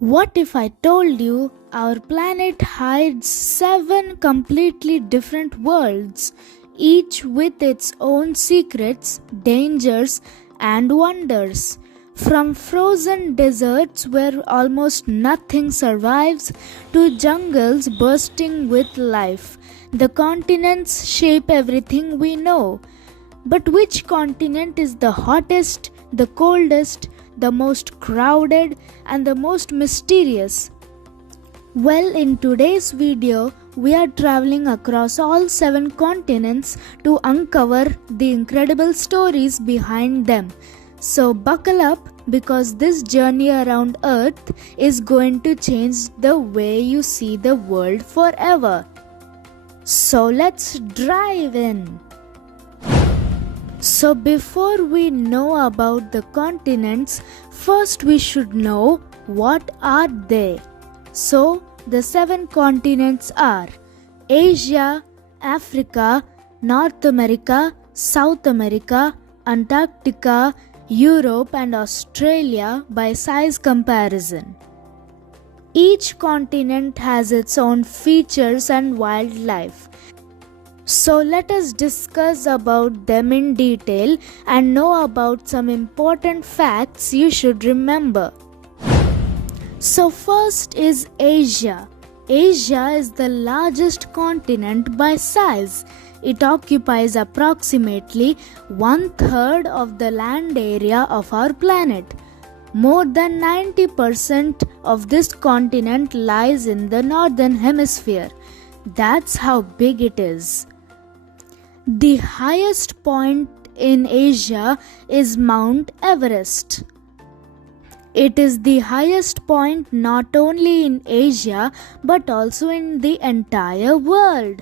What if I told you our planet hides 7 completely different worlds, each with its own secrets, dangers, and wonders? From frozen deserts where almost nothing survives to jungles bursting with life, the continents shape everything we know. But which continent is the hottest, the coldest, the most crowded, and the most mysterious? Well, in today's video, we are traveling across all 7 continents to uncover the incredible stories behind them. So, buckle up because this journey around Earth is going to change the way you see the world forever. So, let's dive in. So before we know about the continents, first we should know what are they. So the 7 continents are Asia, Africa, North America, South America, Antarctica, Europe and Australia by size comparison. Each continent has its own features and wildlife. So let us discuss about them in detail and know about some important facts you should remember. So first is Asia. Asia is the largest continent by size. It occupies approximately 1/3 of the land area of our planet. More than 90% of this continent lies in the northern hemisphere. That's how big it is. The highest point in Asia is Mount Everest. It is the highest point not only in Asia but also in the entire world.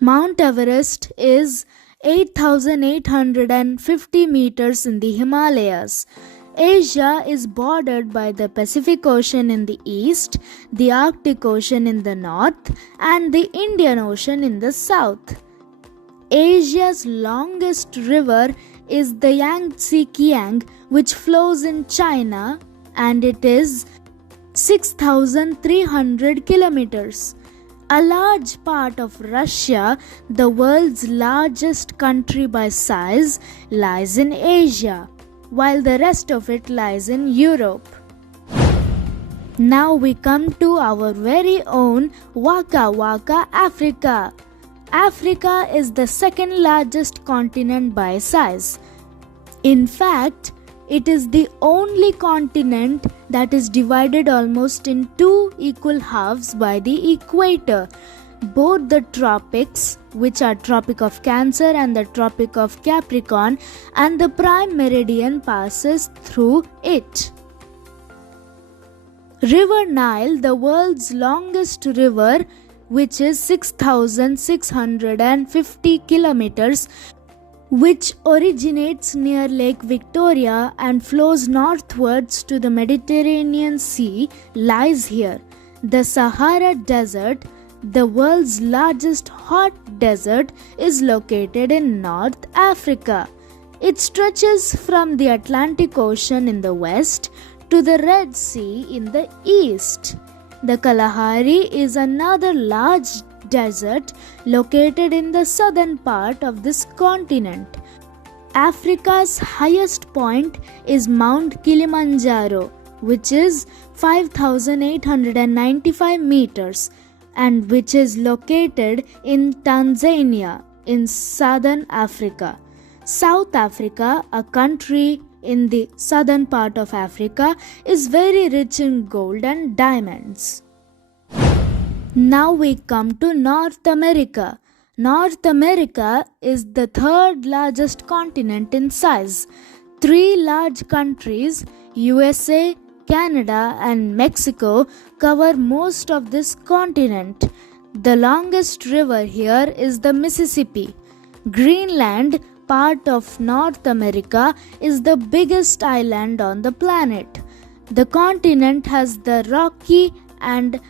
Mount Everest is 8,850 meters in the Himalayas. Asia is bordered by the Pacific Ocean in the east, the Arctic Ocean in the north, and the Indian Ocean in the south. Asia's longest river is the Yangtze Kiang, which flows in China, and it is 6,300 kilometers. A large part of Russia, the world's largest country by size, lies in Asia, while the rest of it lies in Europe. Now we come to our very own Waka Waka, Africa. Africa is the second largest continent by size. In fact, it is the only continent that is divided almost in 2 equal halves by the equator. Both the tropics, which are Tropic of Cancer and the Tropic of Capricorn, and the prime meridian passes through it. River Nile, the world's longest river, which is 6,650 kilometers, which originates near Lake Victoria and flows northwards to the Mediterranean Sea, lies here. The Sahara Desert, the world's largest hot desert, is located in North Africa. It stretches from the Atlantic Ocean in the west to the Red Sea in the east. The Kalahari is another large desert located in the southern part of this continent. Africa's highest point is Mount Kilimanjaro, which is 5,895 meters and which is located in Tanzania in southern Africa. South Africa, a country in the southern part of Africa, is very rich in gold and diamonds. Now we come to North America. North America is the third largest continent in size. 3 large countries, USA, Canada, and Mexico, cover most of this continent. The longest river here is the Mississippi. Greenland, part of North America, is the biggest island on the planet. The continent has the Rocky and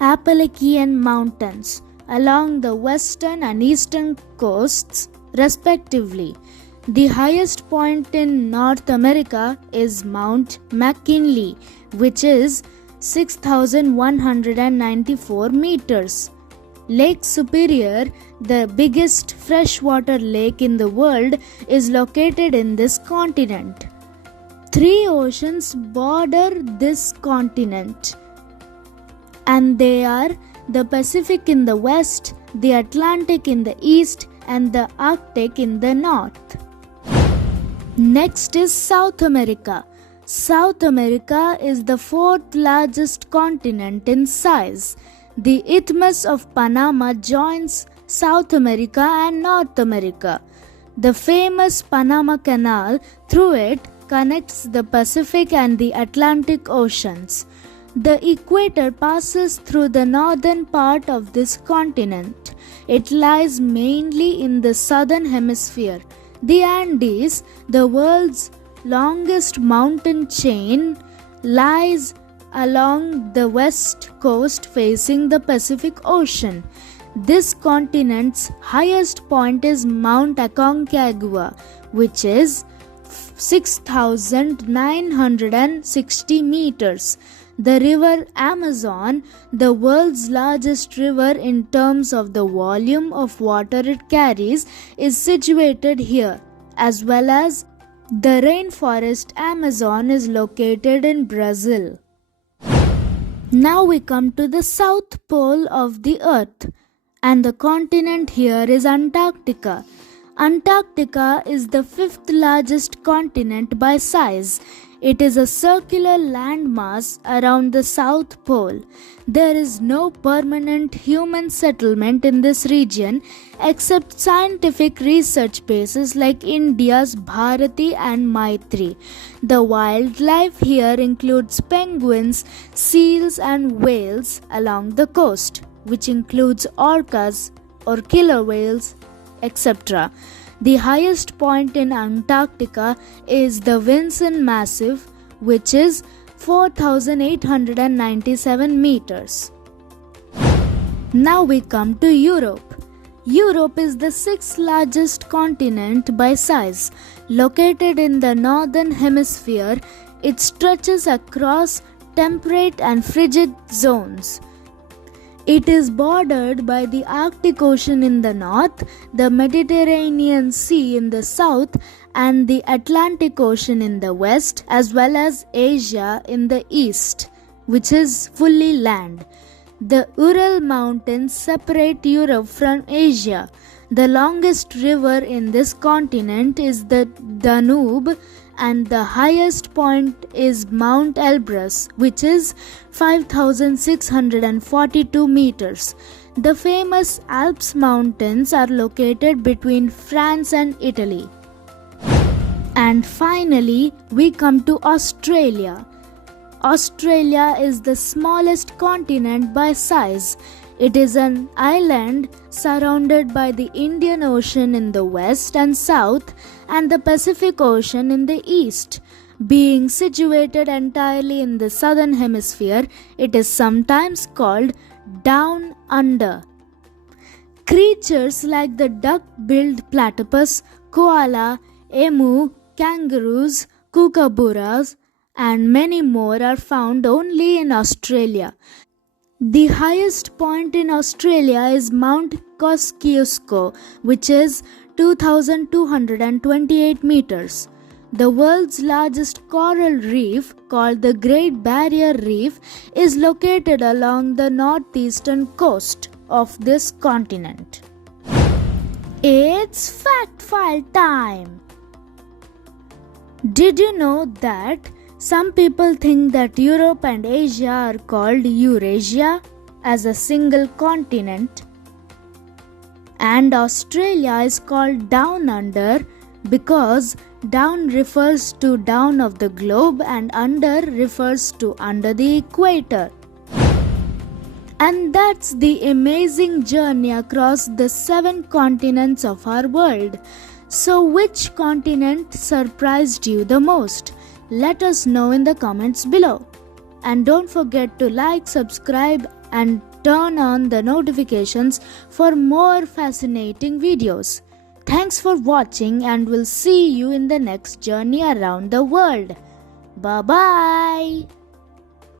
Appalachian Mountains along the western and eastern coasts, respectively. The highest point in North America is Mount McKinley, which is 6,194 meters. Lake Superior, the biggest freshwater lake in the world, is located in this continent. 3 oceans border this continent, and they are the Pacific in the west, the Atlantic in the east, and the Arctic in the north. Next is South America. South America is the 4th largest continent in size. The Isthmus of Panama joins South America and North America. The famous Panama Canal through it connects the Pacific and the Atlantic Oceans. The equator passes through the northern part of this continent. It lies mainly in the southern hemisphere. The Andes, the world's longest mountain chain, lies along the west coast facing the Pacific Ocean. This continent's highest point is Mount Aconcagua, which is 6,960 meters. The river Amazon, the world's largest river in terms of the volume of water it carries, is situated here, as well as the rainforest Amazon is located in Brazil. Now we come to the south pole of the earth, and the continent here is Antarctica. Antarctica is the 5th largest continent by size. It is a circular landmass around the South Pole. There is no permanent human settlement in this region except scientific research bases like India's Bharati and Maitri. The wildlife here includes penguins, seals, and whales along the coast, which includes orcas or killer whales, etc. The highest point in Antarctica is the Vinson Massif, which is 4,897 meters. Now we come to Europe. Europe is the 6th largest continent by size. Located in the northern hemisphere, it stretches across temperate and frigid zones. It is bordered by the Arctic Ocean in the north, the Mediterranean Sea in the south, and the Atlantic Ocean in the west, as well as Asia in the east, which is fully land. The Ural Mountains separate Europe from Asia. The longest river in this continent is the Danube, and the highest point is Mount Elbrus, which is 5,642 meters. The famous Alps mountains are located between France and Italy. And finally, we come to Australia. Australia is the smallest continent by size. It is an island surrounded by the Indian Ocean in the west and south and the Pacific Ocean in the east. Being situated entirely in the southern hemisphere, it is sometimes called Down Under. Creatures like the duck-billed platypus, koala, emu, kangaroos, kookaburras, and many more are found only in Australia. The highest point in Australia is Mount Kosciuszko, which is 2,228 meters. The world's largest coral reef, called the Great Barrier Reef, is located along the northeastern coast of this continent. It's Fact File time! Did you know that some people think that Europe and Asia are called Eurasia as a single continent, and Australia is called Down Under because down refers to down of the globe and under refers to under the equator. And that's the amazing journey across the 7 continents of our world. So which continent surprised you the most? Let us know in the comments below. And don't forget to like, subscribe, and turn on the notifications for more fascinating videos. Thanks for watching, and we'll see you in the next journey around the world. Bye bye.